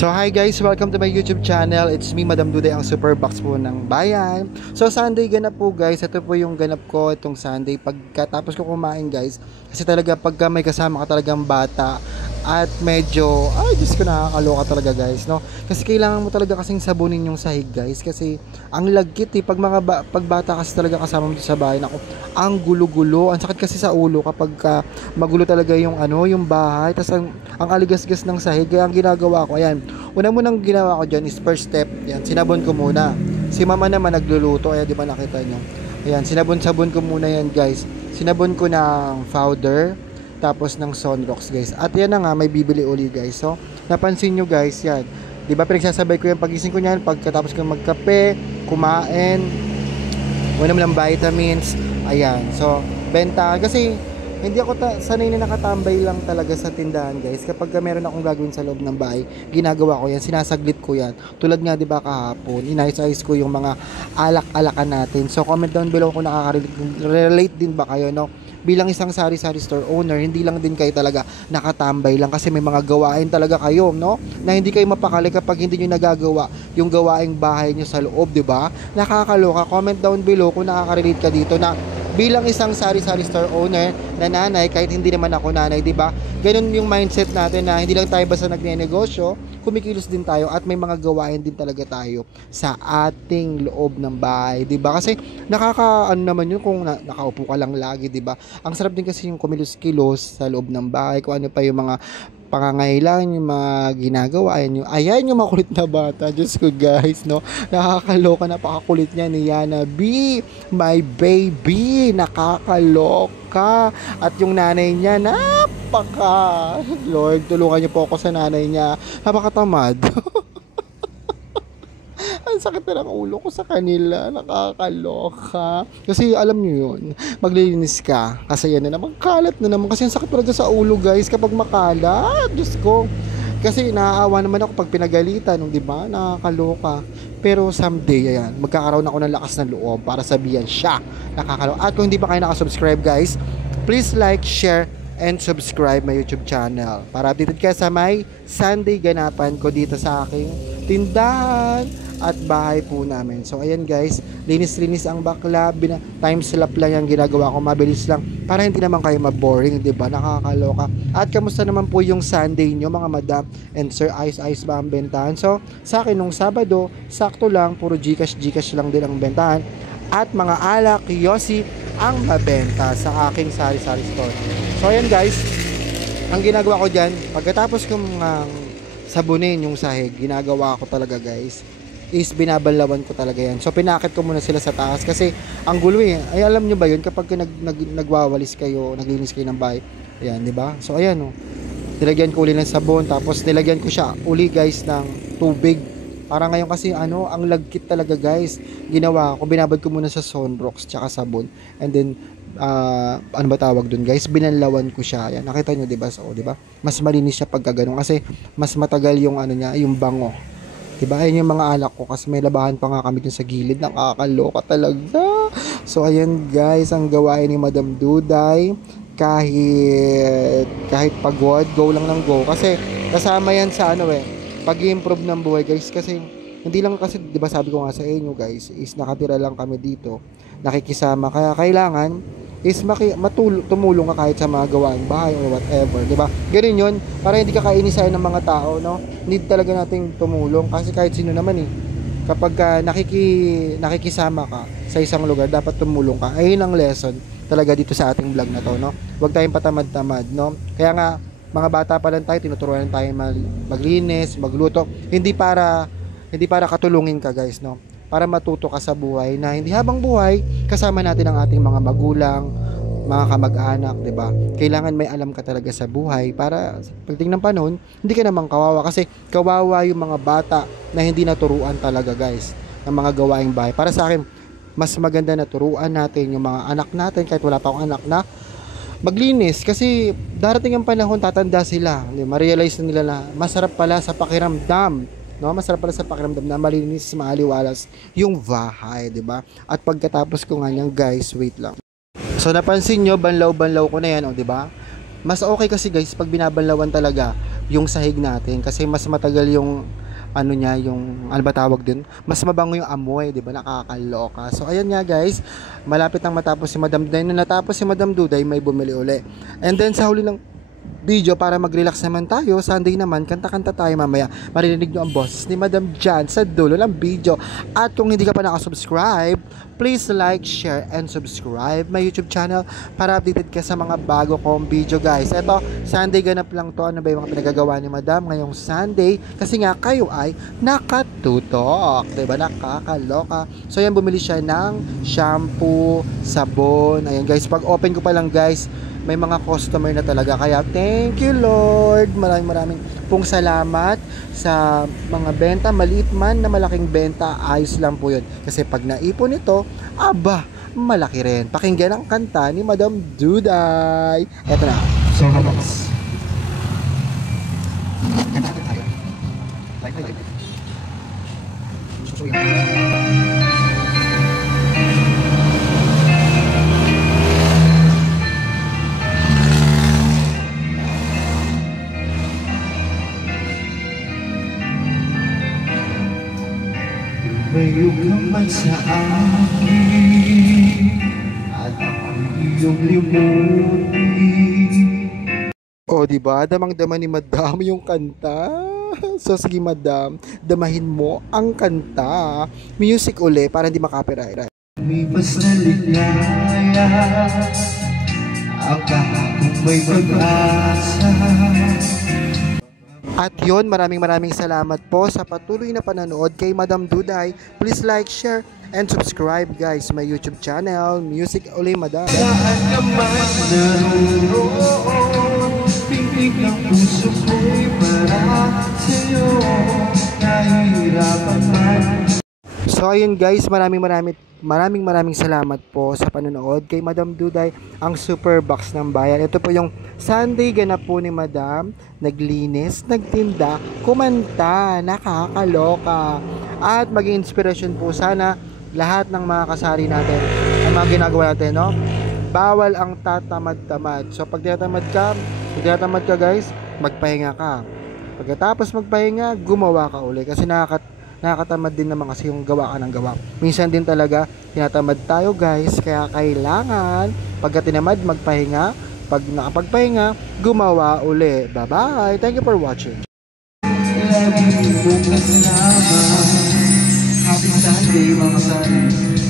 So hi guys, welcome to my YouTube channel. It's me, Madam Duday, ang super box po ng bayan. So Sunday ganap po guys. Ito po yung ganap ko itong Sunday pagkatapos ko kumain guys. Kasi talaga pagka may kasama ka talagang bata at medyo, ay Diyos ko, nakakaloka talaga guys, no? Kasi kailangan mo talaga kasing sabunin yung sahig guys. Kasi ang lagkit pag pag bata kasi talaga kasama mo sa bahay. Naku, ang gulo-gulo. Ang sakit kasi sa ulo kapag magulo talaga yung yung bahay. Tapos ang aligas-gas ng sahig. Kaya ang ginagawa ko, ayan, una munang ginawa ko dyan is first step, yan, sinabon ko muna. Si mama naman nagluluto, ayan, di ba nakita nyo? Ayan, sinabon-sabon ko muna yan guys. Sinabon ko ng powder, tapos ng Sunrox guys. At yan na nga, may bibili uli guys. So, napansin nyo guys, yan. Di ba pinagsasabay ko yan pagising ko niyan, pagkatapos ko magkape, kumain, wala mo ng vitamins, ayan. So, benta. Kasi, hindi ako sanay na nakatambay lang talaga sa tindahan guys. Kapag meron akong gagawin sa loob ng bahay, ginagawa ko yan, sinasaglit ko yan. Tulad nga 'di ba kahapon, inayos-ayos ko yung mga alak-alakan natin. So comment down below kung nakaka-relate din ba kayo, no? Bilang isang sari-sari store owner, hindi lang din kayo talaga nakatambay lang kasi may mga gawain talaga kayo, no? Na hindi kayo mapakali kapag hindi niyo nagagawa yung gawaing bahay niyo sa loob, 'di ba? Nakakaloka. Comment down below kung nakaka-relate ka dito na bilang isang sari-sari store owner na nanay, kahit hindi naman ako nanay, di ba? Ganun yung mindset natin na hindi lang tayo basta nagnenegosyo, kumikilos din tayo at may mga gawain din talaga tayo sa ating loob ng bahay, di ba? Kasi nakakaano naman yun kung nakaupo ka lang lagi, di ba? Ang sarap din kasi yung kumilos-kilos sa loob ng bahay, kung ano pa yung mga pangangailangan, yung mga ginagawa, ayan yung makulit na bata. Diyos ko guys, no? Nakakaloka, napakakulit niya ni Yana B, my baby, nakakaloka. At yung nanay niya, Lord, tulungan niyo po ako sa nanay niya, napakatamad. Ang sakit na ng ulo ko sa kanila, nakakaloka. Kasi alam nyo yun, maglilinis ka, kasi yan na naman, kalat na naman. Kasi ang sakit talaga sa ulo guys kapag makalat, Diyos ko. Kasi naaawa naman ako pag pinagalitan, di ba? Nakakaloka. Pero someday, ayan, magkakaroon ako ng lakas ng loob para sabihan siya, nakakaloka. At kung hindi pa kayo nakasubscribe guys, please like, share, and subscribe my YouTube channel para updated ka sa may Sunday ganapan ko dito sa aking tindahan at bahay po namin. So ayan guys, linis-linis ang bakla, time slap lang yung ginagawa ko, mabilis lang para hindi naman kayo maboring, di ba? Nakakaloka. At kamusta naman po yung Sunday nyo mga madam and sir? Ayos-ayos ba ang bentahan? So sa akin nung Sabado, sakto lang, puro Gcash lang din ang bentahan at mga alak, yosi ang mabenta sa aking sari-sari store. So ayan guys, ang ginagawa ko dyan, pagkatapos kong sabunin yung sahig, ginagawa ko talaga guys is binabalawan ko talaga yan. So pinakit ko muna sila sa taas kasi ang gulo ay alam nyo ba yun kapag nagwawalis kayo, naglinis kayo ng bahay, ayan, di ba? So ayan nilagyan ko uli ng sabon, tapos nilagyan ko siya uli guys ng tubig. Para ngayon kasi ang lagkit talaga guys. Ginawa ko, binabad ko muna sa Sunrox tsaka sabon. And then ano ba tawag dun guys? Binanlawan ko siya. Yan, nakita nyo 'di ba? So, 'di ba? Mas malinis siya pag ganun kasi mas matagal yung niya, yung bango. 'Di ba? Ayun yung mga alak ko kasi may labahan pa nga kami dun sa gilid. Nakakaloka talaga. So ayan guys, ang gawain ni Madam Duday. Kahit pagod, go lang ng go kasi kasama yan sa pag-i-improve ng buhay guys. Kasi hindi lang kasi 'di ba sabi ko nga sa inyo guys is nakatira lang kami dito, nakikisama, kaya kailangan is tumulong ka kahit sa mga gawaing bahay or whatever, 'di ba? Ganun 'yun para hindi ka kainisayan ng mga tao, no? Need talaga nating tumulong kasi kahit sino naman kapag nakikisama ka sa isang lugar, dapat tumulong ka. Ayun ang lesson talaga dito sa ating vlog na to, no? Huwag tayong patamad-tamad, no? Kaya nga mga bata pa lang tayo, tinuturuan tayo maglinis, magluto. Hindi para katulungin ka guys, no? Para matuto ka sa buhay na hindi habang buhay kasama natin ang ating mga magulang, mga kamag-anak, 'di ba? Kailangan may alam ka talaga sa buhay para sa pagdating ng panahon, hindi ka naman kawawa kasi kawawa yung mga bata na hindi naturuan talaga guys ng mga gawaing bahay. Para sa akin, mas maganda na turuan natin yung mga anak natin kahit wala pa akong anak na maglinis kasi darating ang panahon tatanda sila, ma-realize na nila na masarap pala sa pakiramdam, no? Masarap pala sa pakiramdam na malinis, maaliwalas yung bahay, 'di ba? At pagkatapos ko nga niyan, guys, wait lang. So napansin nyo, banlaw-banlaw ko na yan, 'di ba? Mas okay kasi guys pag binabanlawan talaga yung sahig natin kasi mas matagal yung ano niya, yung ano ba tawag dun, mas mabango yung amoy, di ba, nakakaloka. So ayan nga guys, malapit nang matapos si Madam Duday. Nung natapos si Madam Duday, may bumili uli. And then sa huli ng video, para mag-relax naman tayo, Sunday naman, kanta-kanta tayo mamaya. Marinig nyo ang boses ni Madam Jan sa dulo ng video. At kung hindi ka pa nakasubscribe, please like, share, and subscribe my YouTube channel para updated ka sa mga bago kong video guys. Eto, Sunday ganap lang to. Ano ba yung mga pinagagawa ni Madam ngayong Sunday? Kasi nga kayo ay nakatutok, diba? Nakakaloka. So yan, bumili siya ng shampoo, sabon. Ayan guys, pag open ko pa lang guys, may mga customer na talaga, kaya thank you Lord, maraming pong salamat sa mga benta, maliit man na malaking benta, ayos lang po yun, kasi pag naipon ito, aba, malaki rin. Pakinggan ang kanta ni Madam Duday. Eto na, so vamos, kanta tayo, like. Lumayo ka man sa akin at ako'y iyong limutin. O diba, damang-dama ni Madam yung kanta. So sige Madam, damahin mo ang kanta. Music uli para hindi makapiright. Lumipas na ligaya, akala kong may pag-asa. At yun, maraming salamat po sa patuloy na panonood kay Madam Duday. Please like, share, and subscribe guys my YouTube channel. Music uli Madam. Saan ka man naroon, pingping ng puso ko'y para sa'yo, nahihirapan man. So ayun guys, maraming salamat po sa panonood kay Madam Duday, ang super box ng bayan. Ito po yung Sunday ganap po ni Madam. Naglinis, nagtinda, kumanta, nakakaloka. At maging inspirasyon po sana lahat ng mga kasari natin, ang mga ginagawa natin, no? Bawal ang tatamad-tamad. So pag tinatamad ka guys, magpahinga ka. Pagkatapos magpahinga, gumawa ka uli kasi nakakatamad din naman kasi yung gawa ka ng gawa. Minsan din talaga tinatamad tayo guys, kaya kailangan pagka tinamad magpahinga, pag nakapagpahinga gumawa uli. Bye bye, thank you for watching. Happy Sunday mga son.